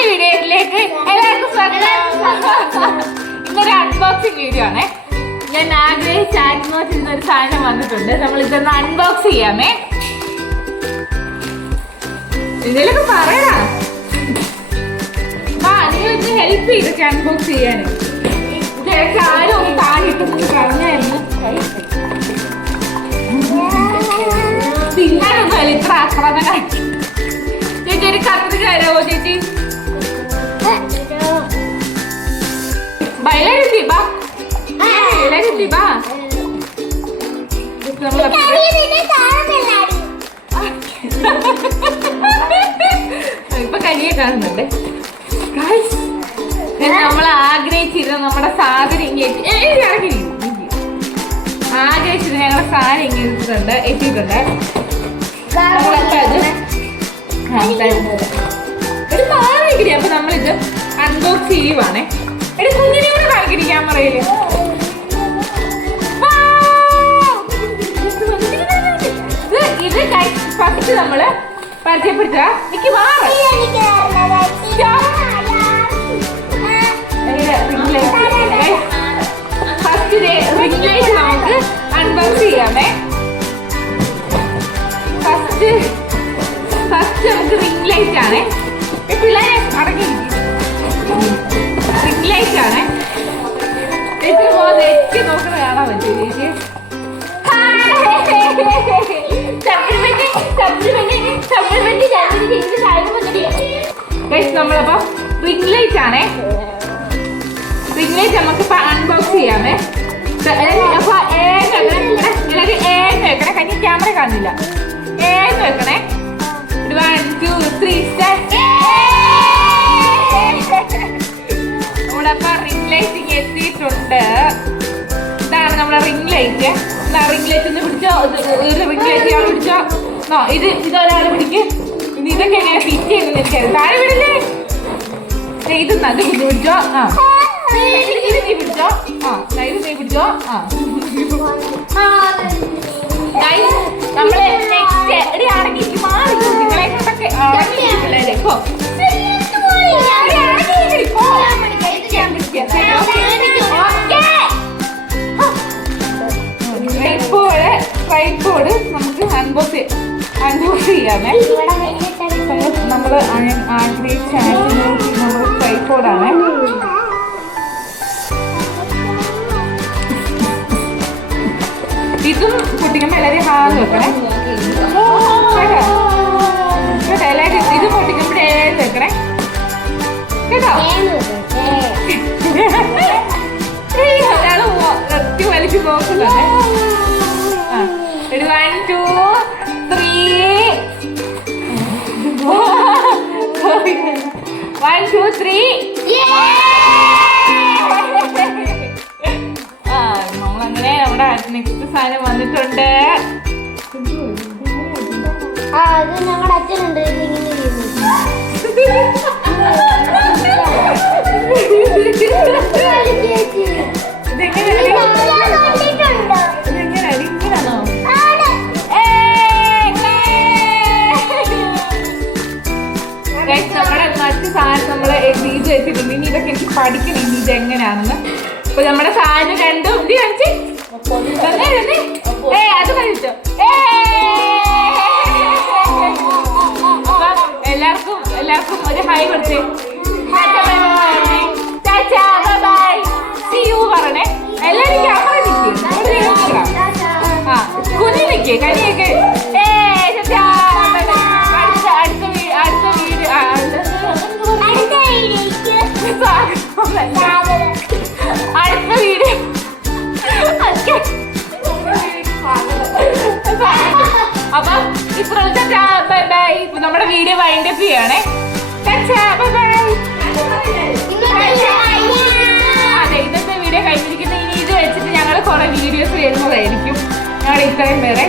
പുതിയ വീഡിയോയിലേക്ക് എല്ലാവർക്കും സ്വാഗതം. ഇന്നൊരു അൺബോക്സിങ് വീഡിയോ ആണേ. ഞാൻ ആഗ്രഹിച്ചായിരുന്നു ഒരു സാധനം വന്നിട്ടുണ്ട്. നമ്മൾ ഇതൊന്ന് അൺബോക്സ് ചെയ്യാമേ. ഇതിലൊക്കെ പറയണ നിങ്ങൾ ഇത് ഹെൽപ്പ് ചെയ്തൊക്കെ അൺബോക്സ് ചെയ്യാൻ. ഇതൊക്കെ ആരും ഒന്ന് താഴെട്ടൊന്ന് പറഞ്ഞായിരുന്നു. തിന്നാനൊന്നുമല്ല ഇത്ര ആക്രമണം. ചേച്ചി ഒരു കത്രിക തരാമോ ചേച്ചി? ബയലരുത്തി ബാ, ബയലരുത്തി ബാ. ഇപ്പൊ കരിയെ കാണുന്നുണ്ട്. നമ്മൾ ആഗ്രഹിച്ചിരുന്നു നമ്മുടെ സാധനം ഇങ്ങനെ ആഗ്രഹിച്ചത് ഞങ്ങളുടെ സാധനം ഇങ്ങനെ എത്തിയിട്ടുണ്ട്. ഒരു മാറിക്കിരി. അപ്പൊ നമ്മളിത് അൺബോക്സ് ചെയ്യുവാണേ. ഒരു കുഞ്ഞിനെ കൂടെ കാണിക്കരി ക്യാമറയില്. ഇത് ഫസ്റ്റ് നമ്മള് പരിചയപ്പെടുത്തുക. എനിക്ക് ഫസ്റ്റ് റിംഗ് ലൈറ്റ് നമുക്ക് അൺബോക്സ് ചെയ്യാമേ. ഫസ്റ്റ് നമുക്ക് റിംഗ് ലൈറ്റ് ആണ്. പിള്ളേരെ അടങ്ങി റിംഗ് ലൈറ്റ് ആണ്. ചേച്ചി പോകുന്നത് എത്തി നോക്കുന്ന കാണാൻ പറ്റും. ചേച്ചി നമ്മളപ്പോ റിംഗ് ലൈറ്റ് ആണേ. റിംഗ് ലൈറ്റ് നമുക്ക് ഇപ്പൊ അൺബോക്സ് ചെയ്യാമേ. അപ്പൊ ഏന്ന് വെക്കണേ. കഞ്ഞി ക്യാമറ കാണുന്നില്ല. ഏന്ന് വെക്കണേ. 1 2 3 നമ്മളപ്പോ റിംഗ് ലൈറ്റ് എത്തിയിട്ടുണ്ട്. ഇതാണ് നമ്മുടെ റിംഗ് ലൈറ്റ്. റിംഗ് ലൈറ്റ് ഒന്ന് പിടിച്ചോ. ഒരു റിംഗ് ലൈറ്റ് ഇയാൾ പിടിച്ചോ. ഇതൊരാൾ പിടിക്ക്. ഇതൊക്കെ എങ്ങനെ ഫിറ്റ് ചെയ്യുന്ന എനിക്കറിയാം. താഴെ വിടില്ലേ? ഇത് നല്ല കുഞ്ഞു പിടിച്ചോ. ഇത് നീ പിടിച്ചോ. ഇത് നീ പിടിച്ചോ. നമ്മള് നെക്സ്റ്റ് അടങ്ങി മാറി നിങ്ങളെ കൊണ്ടൊക്കെ അടങ്ങിയിട്ടില്ലേ? ട്രൈപോഡ് നമുക്ക് അൺബോക്സ് ചെയ്യാമേ. നമ്മൾ ആഗ്രഹിച്ച ട്രൈപോഡാണ്. ഇതും പൊട്ടിക്കുമ്പോൾ എല്ലാവരും ഹാന്ന് വെക്കണേ. കേട്ടോ എല്ലാവരും ഇത് പൊട്ടിക്കുമ്പോൾ ഏന്ന് വെക്കണേ കേട്ടോ. ഒരാൾ ഒത്തി വലിച്ച് നോക്കുന്നുണ്ട്. 1 2 3 1 2 3 നമ്മളങ്ങനെ നമ്മുടെ നെക്സ്റ്റ് സാധനം വന്നിട്ടുണ്ട്. അത് ഞങ്ങളുടെ അച്ഛനുണ്ട്. നമ്മുടെ മറ്റു സാധനം നമ്മള് ഇത് വെച്ചിട്ടുണ്ട്. ഇനി ഇതൊക്കെ എനിക്ക് പഠിക്കണം ഇനി ഇത് എങ്ങനെയാണെന്ന്. അപ്പൊ നമ്മുടെ സാധനം രണ്ടും ഇത് കാണിച്ച് അത് കഴിച്ചോ. അപ്പൊ എല്ലാവർക്കും ഒരു ഹായ് കൊടുത്തേ. പറഞ്ഞേ എല്ലാരും ക്യാമറ നിൽക്കും. കുഞ്ഞി നിൽക്കേ കനിയൊക്കെ. അടുത്ത വീഡിയോ അപ്പൊ ഇപ്പോഴത്തെ നമ്മുടെ വീഡിയോ വൈൻഡപ്പ് ചെയ്യണേ. അതെ ഇന്നത്തെ വീഡിയോ കഴിഞ്ഞിരിക്കുന്ന. ഇനി ഇത് വെച്ചിട്ട് ഞങ്ങൾ കുറെ വീഡിയോസ് വരുന്നതായിരിക്കും. ഞങ്ങൾ ഇത്രയും പേരെ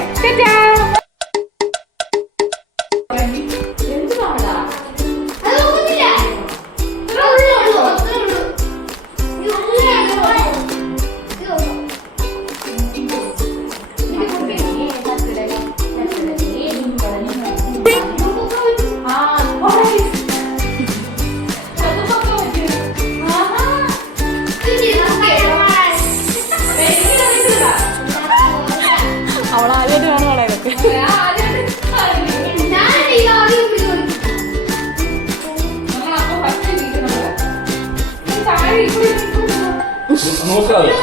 നോക്കാതെ